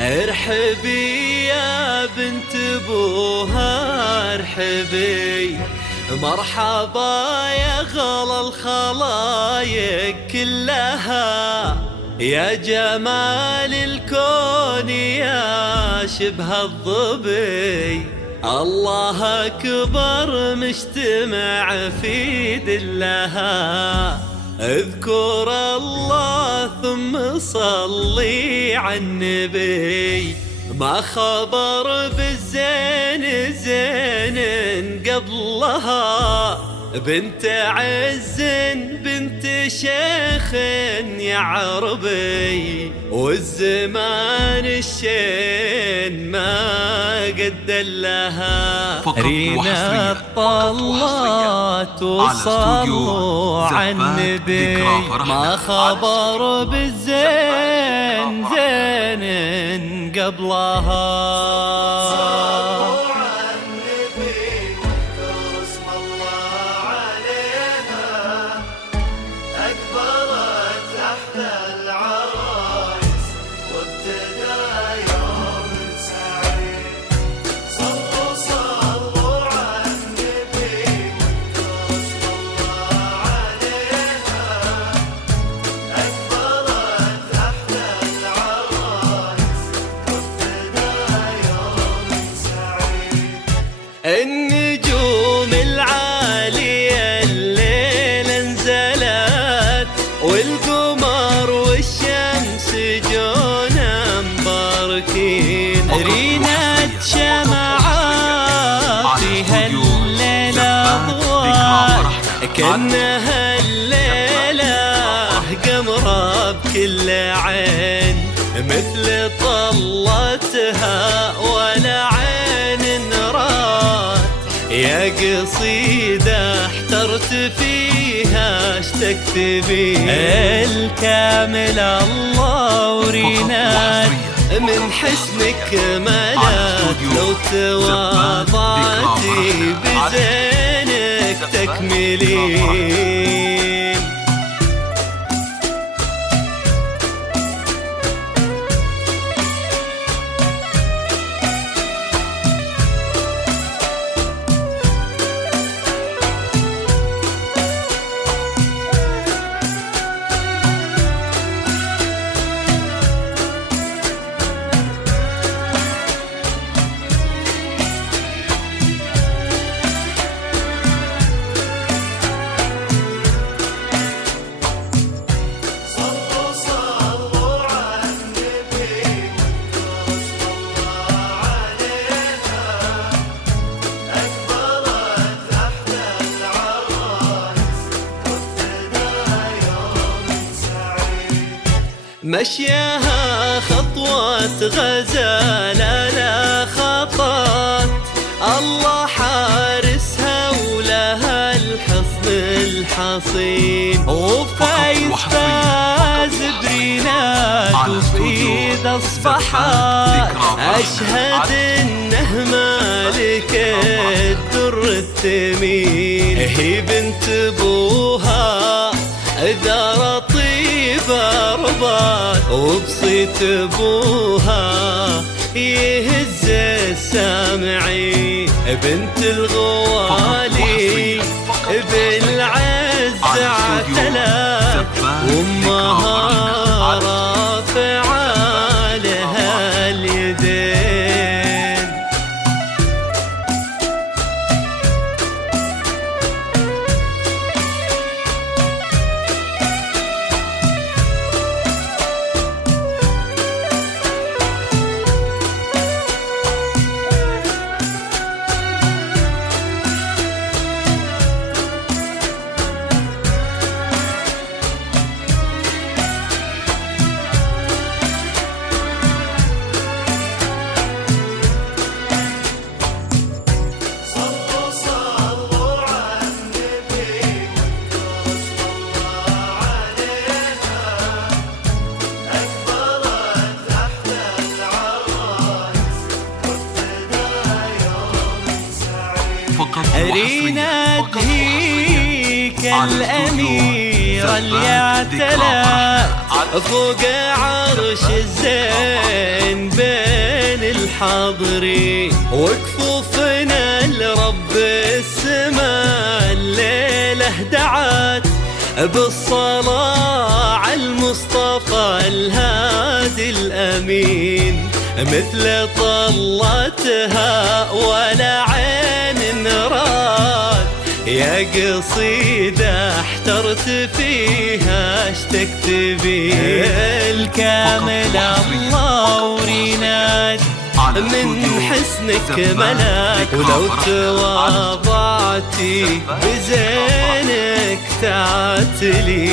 ارحبي يا بنت ابوها ارحبي، مرحبا يا غلا الخلايق كلها، يا جمال الكون يا شبه الظبي، الله أكبر مجتمع في دلها، اذكر الله ثم صلي على النبي، ما خبر بالزين زين قبلها، بنت عز بنت شيخ يا عربي، والزمان الشين ما قد لها، رينا الطلات وصلوا على النبي، ما خبر بالزين زين قبلها. النجوم العالية الليل انزلت، والقمر والشمس جونا مباركين، رينت شمعات في هالليلة أضواء، كأنها الليلة قمرة بكل عين، مثل طلتها ولا عين رات، يا قصيدة احترت فيها اشتقت بيه، الكامل الله وريناك من حسنك ملاك، لو تواضعتي بزينك تكملين. مشيها خطوة غزالة لا خطت، الله حارسها ولها الحصن الحصين، وفايز فاز برينات وبإيد أصبحت، أشهد إنه مالك الدر الثمين، هي بنت أبوها إذا رطيبة ربات، وبصيت أبوها يهز السامعين، بنت الغوالي بالعز عتلات، وامها رافعة لها اليدين. رينت هيك الأمير الخير اللي اعتلى فوق عرش الزين بين الحاضرين، وكفوفنا لرب السماء الليلة دعت بالصلاة على المصطفى الهادي الأمين، مثل طلتها ولا عين راد، يا قصيدة احترت فيها اشتقت بيه. الكامل الله وريناد من حسنك ملاك، ولو تواضعتي بزينك تعتلي.